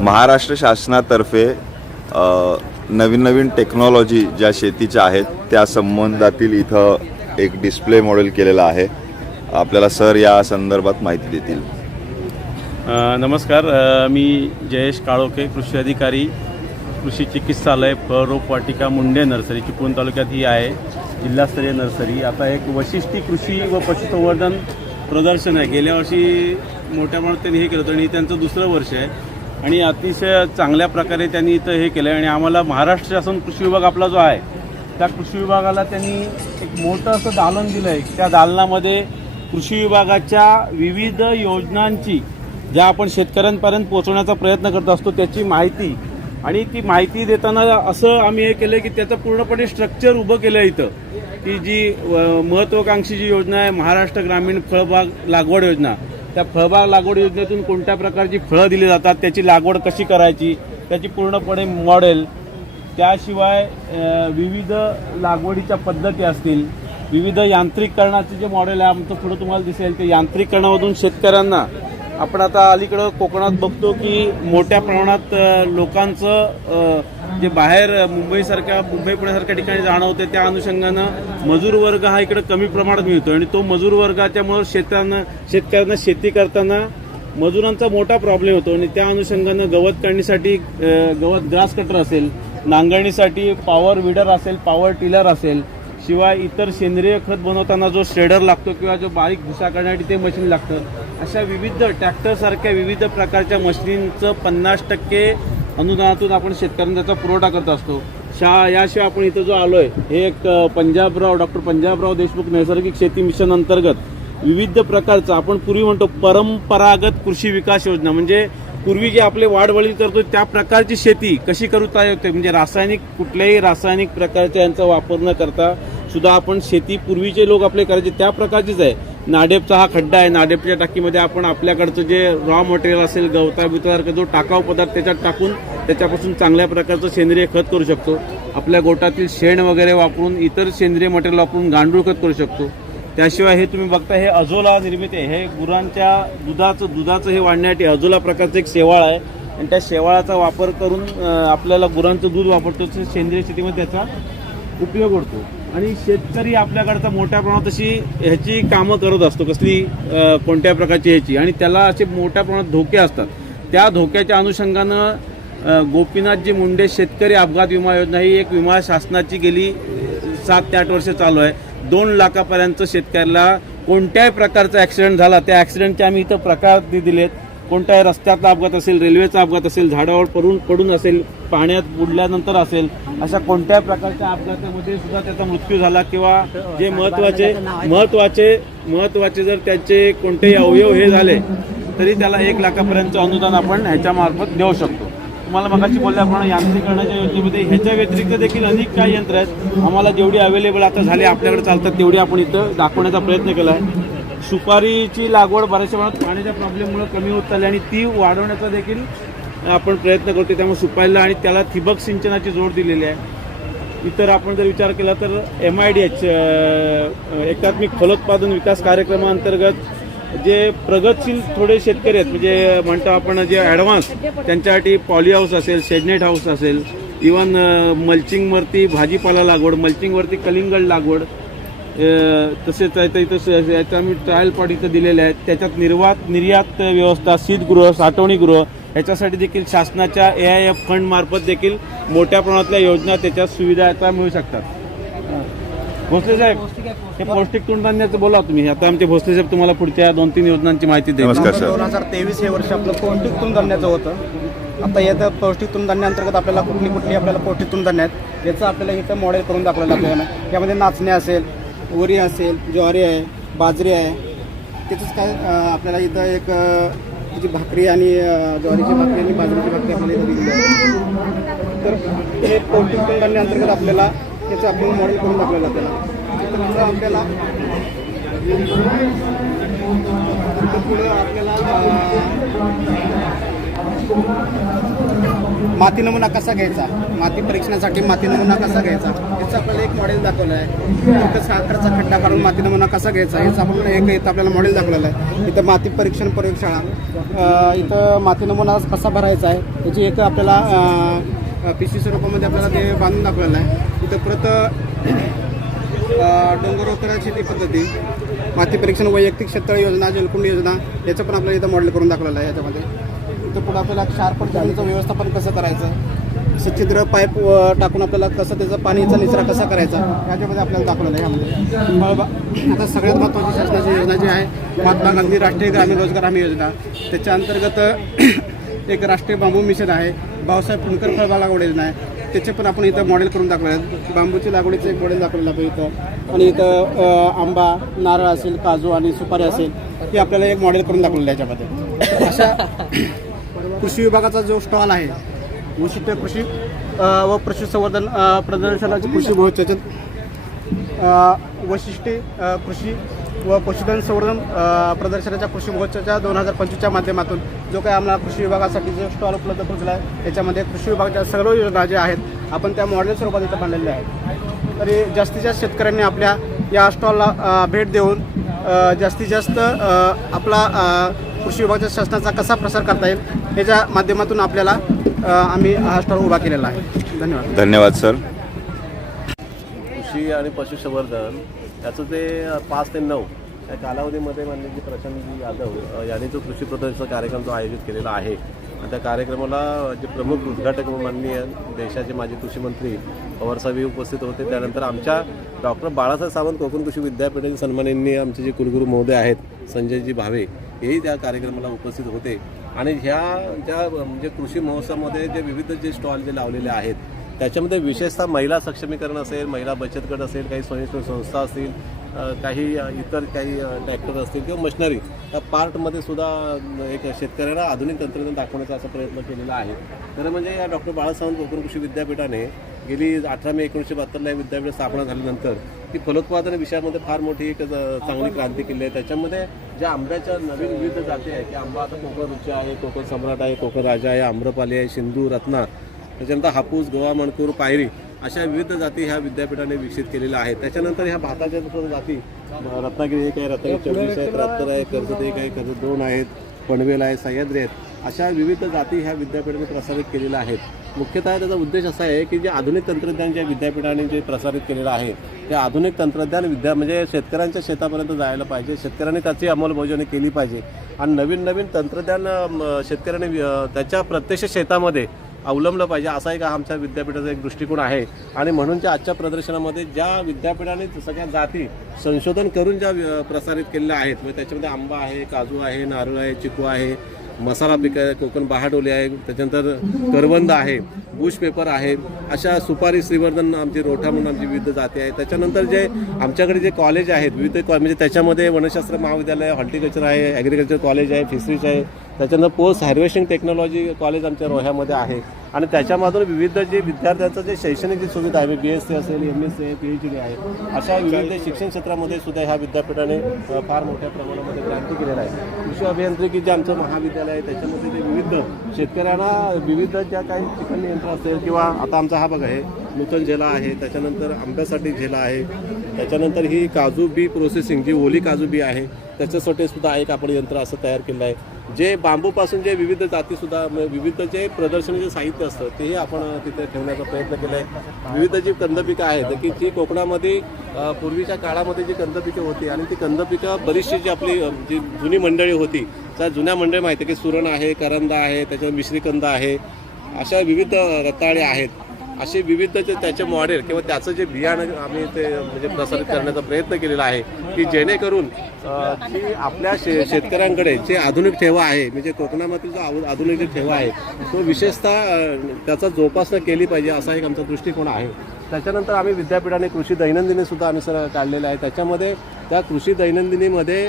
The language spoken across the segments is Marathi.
महाराष्ट्र शासनातर्फे नवीन नवीन टेक्नॉलॉजी ज्या शेतीच्या आहेत त्या संबंधातील इथं एक डिस्प्ले मॉडेल केलेलं आहे. आपल्याला सर या संदर्भात माहिती देतील. नमस्कार. मी जयेश काळोखे कृषी अधिकारी कृषी चिकित्सालय फळ रोपवाटिका मुंडे नर्सरी चिपळूण तालुक्यात ही आहे. जिल्हास्तरीय नर्सरी. आता एक वशिष्ठी कृषी व पशुसंवर्धन प्रदर्शन आहे. गेल्या वर्षी मोठ्या प्रमाणात त्यांनी हे केलं होतं आणि त्यांचं दुसरं वर्ष आहे. आणि अतिशय चांगल्या प्रकारे त्यांनी इथं हे केलं आहे आणि आम्हाला महाराष्ट्र शासन कृषी विभाग आपला जो आहे त्या कृषी विभागाला त्यांनी एक मोठं असं दालन दिलं आहे त्या दालनामध्ये कृषी विभागाच्या विविध योजनांची ज्या आपण शेतकऱ्यांपर्यंत पोहोचवण्याचा प्रयत्न करत असतो त्याची माहिती. आणि ती माहिती देताना असं आम्ही हे केलं की त्याचं पूर्णपणे स्ट्रक्चर उभं केलं आहे इथं. की जी महत्त्वाकांक्षी महत्वाकांक्षी जी योजना आहे महाराष्ट्र ग्रामीण फळबाग लागवड योजना त्या फळबाग लागवड योजनेतून कोणत्या प्रकारची फळं दिली जातात त्याची लागवड कशी करायची त्याची पूर्णपणे मॉडेल त्याशिवाय विविध लागवडीच्या पद्धती असतील विविध यांत्रिकरणाचे जे मॉडेल आहे आमचं पुढं तुम्हाला दिसेल ते यांत्रिकरणामधून शेतकऱ्यांना आपण आता अलीकडं कोकणात बघतो की मोठ्या प्रमाणात लोकांचं जे बाहेर मुंबईसारख्या मुंबई पुण्यासारख्या ठिकाणी जाणं होते त्या अनुषंगानं मजूर वर्ग हा इकडे कमी प्रमाणात मिळतो आणि तो मजूर वर्गाच्यामुळं शेतांना शेतकऱ्यांना शेती करताना मजुरांचा मोठा प्रॉब्लेम होतो. आणि त्या अनुषंगानं गवत काढणीसाठी गवत ग्रास कटर असेल नांगरणीसाठी पॉवर विडर असेल पॉवर टिलर असेल शिवाय इतर सेंद्रिय खत बनवताना जो श्रेडर लागतो किंवा जो बारीक भुसा काढण्यासाठी ते मशीन लागतं. अशा विविध ट्रॅक्टरसारख्या विविध प्रकारच्या मशीनचं पन्नास टक्के अनुदानातून आपण शेतकऱ्यांना त्याचा पुरवठा करत असतो. शा याशिवाय आपण इथं जो आलोय हे एक पंजाबराव डॉक्टर पंजाबराव देशमुख नैसर्गिक शेती मिशन अंतर्गत विविध प्रकारचं आपण पूर्वी म्हणतो परंपरागत कृषी विकास योजना. म्हणजे पूर्वी जे आपले वाढवळी करतो त्या प्रकारची शेती कशी करता येते? म्हणजे रासायनिक कुठल्याही रासायनिक प्रकारच्या यांचा वापर न करता सुद्धा आपण शेती पूर्वीचे लोक आपले करायचे त्या प्रकारचीच आहे. नाडेपचा हा खड्डा आहे. नाडेपच्या टाकीमध्ये आपण आपल्याकडचं जे रॉ मटेरियल असेल गवता बिवतासारखा जो टाकाऊ पदार्थ त्याच्यात टाकून त्याच्यापासून चांगल्या प्रकारचं सेंद्रिय खत करू शकतो. आपल्या गोटातील शेण वगैरे वापरून इतर सेंद्रिय मटेरियल वापरून गांडूळ खत करू शकतो. त्याशिवाय हे तुम्ही बघता हे अजोला निर्मिती आहे. हे गुरांच्या दुधाचं दुधाचं हे वाढण्यासाठी अजोला प्रकारचं एक शेवाळ आहे. आणि त्या शेवाळाचा वापर करून आपल्याला गुरांचं दूध वापरतो. सेंद्रिय शेतीमध्ये त्याचा उपयोग होतो. आणि शेतकरी आपल्याकडचा मोठ्या प्रमाणात अशी ह्याची कामं करत असतो कसली कोणत्या प्रकारची ह्याची. आणि त्याला असे मोठ्या प्रमाणात धोके असतात. त्या धोक्याच्या अनुषंगानं गोपीनाथजी मुंडे शेतकरी अपघात विमा योजना ही एक विमा शासनाची गेली सात ते आठ वर्ष चालू आहे. दोन लाखापर्यंत शेतकऱ्याला कोणत्याही प्रकारचा ॲक्सिडेंट झाला त्या ॲक्सिडेंटचे आम्ही इथं प्रकार दि- दिलेत. कोणत्याही रस्त्याचा अपघात असेल रेल्वेचा अपघात असेल झाडावर पडून पडून असेल पाण्यात बुडल्यानंतर असेल अशा कोणत्याही प्रकारच्या अपघातामध्ये सुद्धा त्याचा मृत्यू झाला किंवा जे महत्त्वाचे महत्त्वाचे महत्त्वाचे जर त्याचे कोणतेही अवयव हे झाले तरी त्याला एक लाखापर्यंतचं अनुदान आपण ह्याच्यामार्फत देऊ शकतो. तुम्हाला मगाशी बोलल्याप्रमाणे यांत्रिकरणाच्या योजनेमध्ये ह्याच्या व्यतिरिक्त देखील अनेक काही यंत्र आहेत. आम्हाला जेवढी अवेलेबल आता झाली आपल्याकडे चालतात तेवढी आपण इथं दाखवण्याचा प्रयत्न केला आहे. सुपारीची लागवड बऱ्याचशा प्रमाणात पाण्याच्या प्रॉब्लेममुळे कमी होत चालली आणि ती वाढवण्याचा देखील आपण प्रयत्न करतो त्यामुळे सुपारीला आणि त्याला ठिबक सिंचनाची जोड दिलेली आहे. इतर आपण जर विचार केला तर एम आय डी एच एकात्मिक फलोत्पादन विकास कार्यक्रमाअंतर्गत जे प्रगतशील थोडे शेतकरी आहेत म्हणजे म्हणतो आपण जे ॲडव्हान्स त्यांच्यासाठी पॉली हाऊस असेल शेडनेट हाऊस असेल इवन मल्चिंगवरती भाजीपाला लागवड मल्चिंगवरती कलिंगड लागवड तसेच आहे तर इथं स- याचा आम्ही ट्रायल प्लॉट इथं दिलेले आहेत. त्याच्यात निर्वात निर्यात व्यवस्था शीतगृह साठवणीगृह ह्याच्यासाठी देखील शासनाच्या ए आय एफ फंड मार्फत देखील मोठ्या प्रमाणातल्या योजना त्याच्यात सुविधा याचा मिळू शकतात. भोसले साहेब हे पौष्टिक तृणधान्याचं बोला तुम्ही. आता आमचे भोसले साहेब तुम्हाला पुढच्या दोन तीन योजनांची माहिती देईल नमस्कार सर. दोन हजार तेवीस हे वर्ष आपलं पौष्टिक तृणधान्याचं होतं. आता येतं पौष्टिक तृणधान्याअंतर्गत आपल्याला कुठली कुठली आपल्याला पौष्टिक तृणधान्य आहेत याचं आपल्याला इथं मॉडेल करून दाखवलेलं आपल्याला यामध्ये नाचणे असेल वरी असेल ज्वारी आहे बाजरी आहे त्याचंच काय आपल्याला इथं एक जी भाकरी आणि ज्वारीची भाकरी आणि बाजरीची भाकरी आपल्याला इथं दिली आहे तर हे पौष्टिक तृणधान्याअंतर्गत आपल्याला त्याचं आपण मॉडेल करून दाखवलं जातं. तर आपल्याला पुढे आपल्याला माती नमुना कसा घ्यायचा? माती परीक्षणासाठी माती नमुना कसा घ्यायचा? याचं आपल्याला एक मॉडेल दाखवलं आहे. एकच साखरचा खड्डा काढून माती नमुना कसा घ्यायचा? याचं आपण एक इथं आपल्याला मॉडेल दाखवलेलं आहे. इथं माती परीक्षण प्रयोगशाळा. इथं माती नमुना कसा भरायचा आहे? याची एक आपल्याला पी सी स्वरूपामध्ये आपल्याला ते बांधून दाखवलेलं आहे. इथं परत डोंगर उतरा शेती पद्धती माती परीक्षण वैयक्तिक शेततळ योजना जलकुंड योजना याचं पण आपल्याला इथं मॉडेल करून दाखवलेलं आहे याच्यामध्ये. इथं पुढे आपल्याला क्षार जमिनीचं व्यवस्थापन कसं करायचं? सच्छिद्र पाईप टाकून आपल्याला कसं त्याचं पाणीचा निचरा कसा करायचा? याच्यामध्ये आपल्याला दाखवलेलं आहे यामध्ये. आता सगळ्यात महत्त्वाची शासनाची योजना जी आहे महात्मा गांधी राष्ट्रीय ग्रामीण रोजगार हमी योजना. त्याच्या अंतर्गत एक राष्ट्रीय बांबू मिशन आहे. भाऊसाहेब फुंकर फळबाग लागवड योजना आहे. त्याचे पण आपण इथं मॉडेल करून दाखवले आहेत बांबूची लागवडीचं एक मॉडेल दाखवलेलं आहे इथं. आणि इथं आंबा नारळ असेल काजू आणि सुपारी असेल हे आपल्याला एक मॉडेल करून दाखवलेलं आहे याच्यामध्ये. अशा कृषी विभागाचा जो स्टॉल आहे विशिष्ट कृषी व पशुसंवर्धन प्रदर्शनाचे प्रदर्शनाची कृषी महोत्सवाच्या अ, वैशिष्ट्ये कृषी व पशुधन संवर्धन प्रदर्शनाच्या कृषी महोत्सवाच्या दोन हजार पंचवीसच्या माध्यमातून जो काही आम्हाला कृषी विभागासाठी जो स्टॉल उपलब्ध करून आहे त्याच्यामध्ये कृषी विभागाच्या सर्व योजना ज्या आहेत आपण त्या मॉडेल स्वरूपात इथं मांडलेल्या आहेत. तरी जास्तीत जास्त शेतकऱ्यांनी आपल्या या स्टॉलला भेट देऊन जास्तीत जास्त आपला कृषी विभागाच्या शासनाचा कसा प्रसार करता येईल याच्या माध्यमातून आपल्याला आम्ही हा स्टॉल उभा केलेला आहे. धन्यवाद. धन्यवाद सर. कृषी आणि पशुसंवर्धन याचं ते पाच ते नऊ या कालावधीमध्ये माननीय प्रशांतजी यादव यांनी जो कृषी प्रदर्शनाचा कार्यक्रम जो आयोजित केलेला आहे आणि त्या कार्यक्रमाला जे प्रमुख उद्घाटक माननीय देशाचे माजी कृषी मंत्री पवारसाहेब उपस्थित होते. त्यानंतर आमच्या डॉक्टर बाळासाहेब सावंत कोकण कृषी विद्यापीठाचे सन्माननीय आमचे जे कुलगुरू महोदय आहेत संजयजी भावे हेही त्या कार्यक्रमाला उपस्थित होते. आणि ह्या ज्या म्हणजे कृषी महोत्सवामध्ये जे विविध जे स्टॉल जे लावलेले आहेत त्याच्यामध्ये विशेषतः महिला सक्षमीकरण असेल महिला बचत गट असेल काही स्वयंसेवी संस्था असतील काही इतर काही ट्रॅक्टर असतील किंवा मशिनरी त्या पार्टमध्ये सुद्धा एक शेतकऱ्यांना आधुनिक तंत्रज्ञान दाखवण्याचा असा प्रयत्न केलेला आहे. तर म्हणजे या डॉक्टर बाळासाहेब कोकण कृषी विद्यापीठाने गेली अठरा मे एकोणीसशे बहात्तरला या विद्यापीठ स्थापना झाल्यानंतर ती फलोत्पादन विषयामध्ये फार मोठी एक चांगली क्रांती केली आहे. त्याच्यामध्ये ज्या आंब्याच्या नवीन विविध जाती आहेत की आंबा आता कोकण रुची आहे कोकण सम्राट आहे कोकण राजा आहे आम्रपाली आहे सिंधू रत्ना त्याच्यानंतर हापूस गवा मणकूर पायरी अशा विविध जाती ह्या विद्यापीठाने विकसित केलेल्या आहेत. त्याच्यानंतर ह्या भाताच्या सुद्धा जाती रत्नागिरी एक आहे रत्नागिरी चोवीस आहे त्र्याहत्तर आहे कर्जत एक आहे कर्जत दोन आहेत पनवेल आहे सह्याद्री आहेत. अशा विविध जाती ह्या विद्यापीठाने प्रसारित केलेल्या आहेत. मुख्यतः त्याचा उद्देश असा आहे की जे आधुनिक तंत्रज्ञान ज्या विद्यापीठाने जे प्रसारित केलेलं आहे ते आधुनिक तंत्रज्ञान विद्या म्हणजे शेतकऱ्यांच्या शेतापर्यंत जायला पाहिजे शेतकऱ्यांनी त्याची अंमलबजावणी केली पाहिजे आणि नवीन नवीन तंत्रज्ञान शेतकऱ्यांनी त्याच्या प्रत्यक्ष शेतामध्ये अवलंबलं पाहिजे असा एक आमच्या विद्यापीठाचा एक दृष्टिकोन आहे. आणि म्हणूनच्या आजच्या प्रदर्शनामध्ये ज्या विद्यापीठाने सगळ्या जाती संशोधन करून ज्या प्रसारित केलेल्या आहेत म्हणजे त्याच्यामध्ये आंबा आहे काजू आहे नारळ आहे चिकू आहे मसाला पिक आहे कोकण बहाडोली आहे त्याच्यानंतर करवंद आहे बुश पेपर आहे अशा सुपारी श्रीवर्धन आमची रोठा म्हणून आमची विविध जाती आहे त्याच्यानंतर जे आमच्याकडे जे कॉलेज आहेत विविध कॉ म्हणजे त्याच्यामध्ये वनशास्त्र महाविद्यालय हॉर्टिकल्चर आहे ॲग्रिकल्चर कॉलेज आहे फिशरीज आहे त्याच्यानंतर पोस्ट हार्वेस्टिंग टेक्नॉलॉजी कॉलेज आमच्या रोह्यामध्ये आहे. आणि त्याच्यामधून विविध जे विद्यार्थ्यांचं जे शैक्षणिक जी सुविधा आहे बी एस सी असेल एम एस सी आहे पी एच डी आहे अशा विविध शिक्षण क्षेत्रामध्ये सुद्धा ह्या विद्यापीठाने फार मोठ्या प्रमाणामध्ये क्रांती केलेला आहे कृषी अभियांत्रिकी जे आमचं महाविद्यालय आहे त्याच्यामध्ये जे विविध शेतकऱ्यांना विविध ज्या काही चिकन यंत्र असेल किंवा आता आमचा हा बघा आहे नूतन झेला आहे त्याच्यानंतर आंब्यासाठी झेला आहे त्याच्यानंतर ही काजू बी प्रोसेसिंग जी ओली काजू बी आहे त्याच्यासाठी सुद्धा एक आपण यंत्र असं तयार केलं आहे. जे बांबूपासून जे विविध जातीसुद्धा म्हणजे विविध जे प्रदर्शनाचे साहित्य असतं तेही आपण तिथे ठेवण्याचा प्रयत्न केला आहे विविध जी कंदपिकं आहेत की जी कोकणामध्ये पूर्वीच्या काळामध्ये जी कंदपिकं होती आणि ती कंदपिकं बरीचशी जी आपली जी जुनी मंडळी होती त्या जुन्या मंडळी माहिती आहे की सुरण आहे करंदा आहे त्याच्यावर मिश्रीकंद आहे अशा विविध रताळे आहेत. असे विविध जे त्याचे मॉडेल किंवा त्याचं जे बियाणं आम्ही ते म्हणजे प्रसारित करण्याचा प्रयत्न केलेला आहे की जेणेकरून जी आपल्या शे शेतकऱ्यांकडे जे आधुनिक ठेवा आहे म्हणजे कोकणामधील जो आव- आधुनिक जे ठेवा आहे तो विशेषतः त्याचा जोपासना केली पाहिजे असा एक आमचा दृष्टिकोन आहे. त्याच्यानंतर आम्ही विद्यापीठाने कृषी दैनंदिनी सुद्धा अनुसर काढलेला आहे. त्याच्यामध्ये त्या कृषी दैनंदिनीमध्ये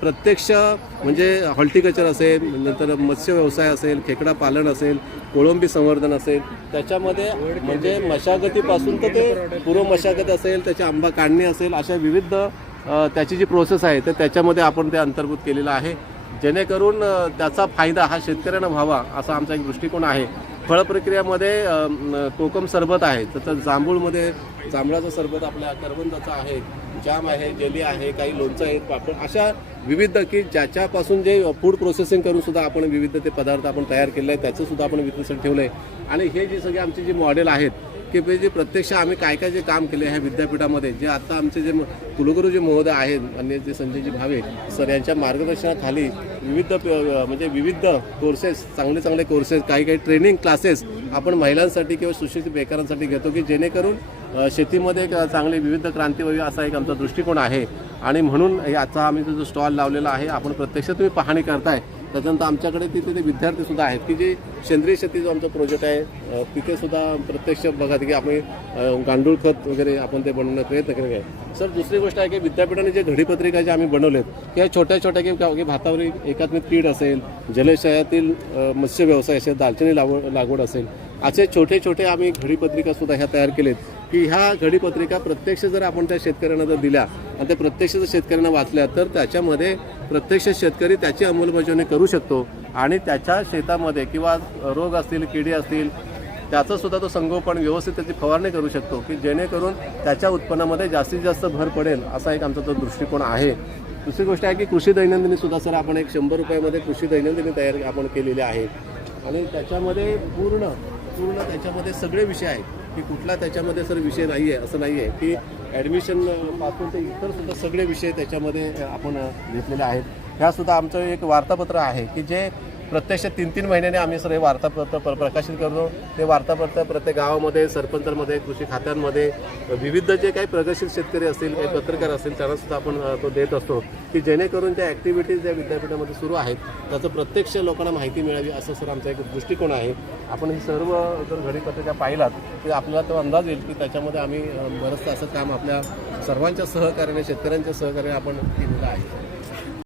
प्रत्यक्ष म्हणजे हॉर्टिकल्चर असेल नंतर मत्स्य व्यवसाय असेल खेकडा पालन असेल कोळंबी संवर्धन असेल त्याच्यामध्ये म्हणजे मशागतीपासून तर ते पूर्व मशागत असेल त्याची आंबा काढणी असेल अशा विविध त्याची जी प्रोसेस आहे तर त्याच्यामध्ये आपण ते अंतर्भूत केलेलं आहे. जेणेकरून त्याचा फायदा हा शेतकऱ्यांना व्हावा असा आमचा एक दृष्टिकोन आहे. फळ प्रक्रियामध्ये कोकम सरबत आहे तर जांभूळमध्ये जांभळाचं सरबत आपल्या करवंदाचं आहे. जाम आहे जेली आहे काही लोणचं आहेत पापड अशा विविध की ज्याच्यापासून जे फूड प्रोसेसिंग करून सुद्धा आपण विविध ते पदार्थ आपण तयार केले आहेत त्याचं सुद्धा आपण विकसन ठेवलं आहे. आणि हे जे सगळे आमचे जे मॉडेल आहेत की जे प्रत्यक्ष आम्ही काय काय जे काम केले ह्या विद्यापीठामध्ये जे आता आमचे जे कुलगुरू जे महोदय आहेत आणि जे संजयजी भावे सर यांच्या मार्गदर्शनाखाली विविध प- म्हणजे विविध कोर्सेस चांगले चांगले कोर्सेस काही काही ट्रेनिंग क्लासेस आपण महिलांसाठी किंवा सुशिक्षित बेकारांसाठी घेतो की जेणेकरून शेतीमध्ये एक चांगली विविध क्रांती व्हावी असा एक आमचा दृष्टिकोन आहे. आणि म्हणून याचा आम्ही जो स्टॉल लावलेला आहे आपण प्रत्यक्ष तुम्ही पाहणी करताय. त्याच्यानंतर आमच्याकडे तिथे ते विद्यार्थी सुद्धा आहेत की जे सेंद्रिय शेती जो आमचा प्रोजेक्ट आहे तिथेसुद्धा तिथे सुद्धा प्रत्यक्ष बघा की आपण गांडूळ खत वगैरे आपण ते बनवण्याचा प्रयत्न केले आहे. सर दुसरी गोष्ट आहे की विद्यापीठाने जे घडीपत्रिका जे आम्ही बनवलेत की छोट्या छोट्या की भातावरील एकात्मिक कीड असेल जलाशयातील मत्स्य व्यवसाय असेल दालचिनी लागवड लागवड असेल असे छोटे छोटे आम्ही घडीपत्रिका सुद्धा ह्या तयार केलेत की ह्या घडीपत्रिका प्रत्यक्ष जर आपण त्या शेतकऱ्यांना जर दिल्या आणि त्या प्रत्यक्ष जर शेतकऱ्यांना वाचल्या तर त्याच्यामध्ये प्रत्यक्ष शेतकरी त्याची अंमलबजावणी करू शकतो आणि त्याच्या शेतामध्ये किंवा रोग असतील किडी असतील त्याचं सुद्धा तो संगोपन व्यवस्थित त्याची फवारणी करू शकतो की जेणेकरून त्याच्या उत्पन्नामध्ये जास्तीत जास्त भर पडेल असा एक आमचा तो दृष्टिकोन आहे. दुसरी गोष्ट आहे की कृषी दैनंदिनी सुद्धा सर आपण एक शंभर रुपयामध्ये कृषी दैनंदिनी तयार आपण केलेली आहे. आणि त्याच्यामध्ये पूर्ण पूर्ण त्याच्यामध्ये सगळे विषय आहेत. की कुठला त्याच्यामध्ये सर विषय नाही आहे असं नाही आहे की ॲडमिशनपासून ते इतर सुद्धा सगळे विषय त्याच्यामध्ये आपण घेतलेले आहेत. ह्यासुद्धा आमचं एक वार्तापत्र आहे की जे प्रत्यक्ष तीन तीन महिन्याने आम्ही सर हे वार्तापत्र प्र- प्रकाशित करतो. ते वार्तापत्र प्रत्येक गावामध्ये सरपंचांमध्ये कृषी खात्यांमध्ये. विविध जे काही प्रगतशील शेतकरी असतील काही पत्रकार असतील त्यांना सुद्धा आपण तो देत असतो. की जेणेकरून त्या ॲक्टिव्हिटीज ज्या विद्यापीठामध्ये सुरू आहेत त्याचं प्रत्यक्ष लोकांना माहिती मिळावी असं सर आमचा एक दृष्टिकोन आहे. आपण ही सर्व जर घडीपत्रिका पाहिलात तर आपल्याला तो अंदाज येईल की त्याच्यामध्ये आम्ही बरंचसं असं काम आपल्या सर्वांच्या सहकार्याने शेतकऱ्यांच्या सहकार्याने आपण केलेलं आहे.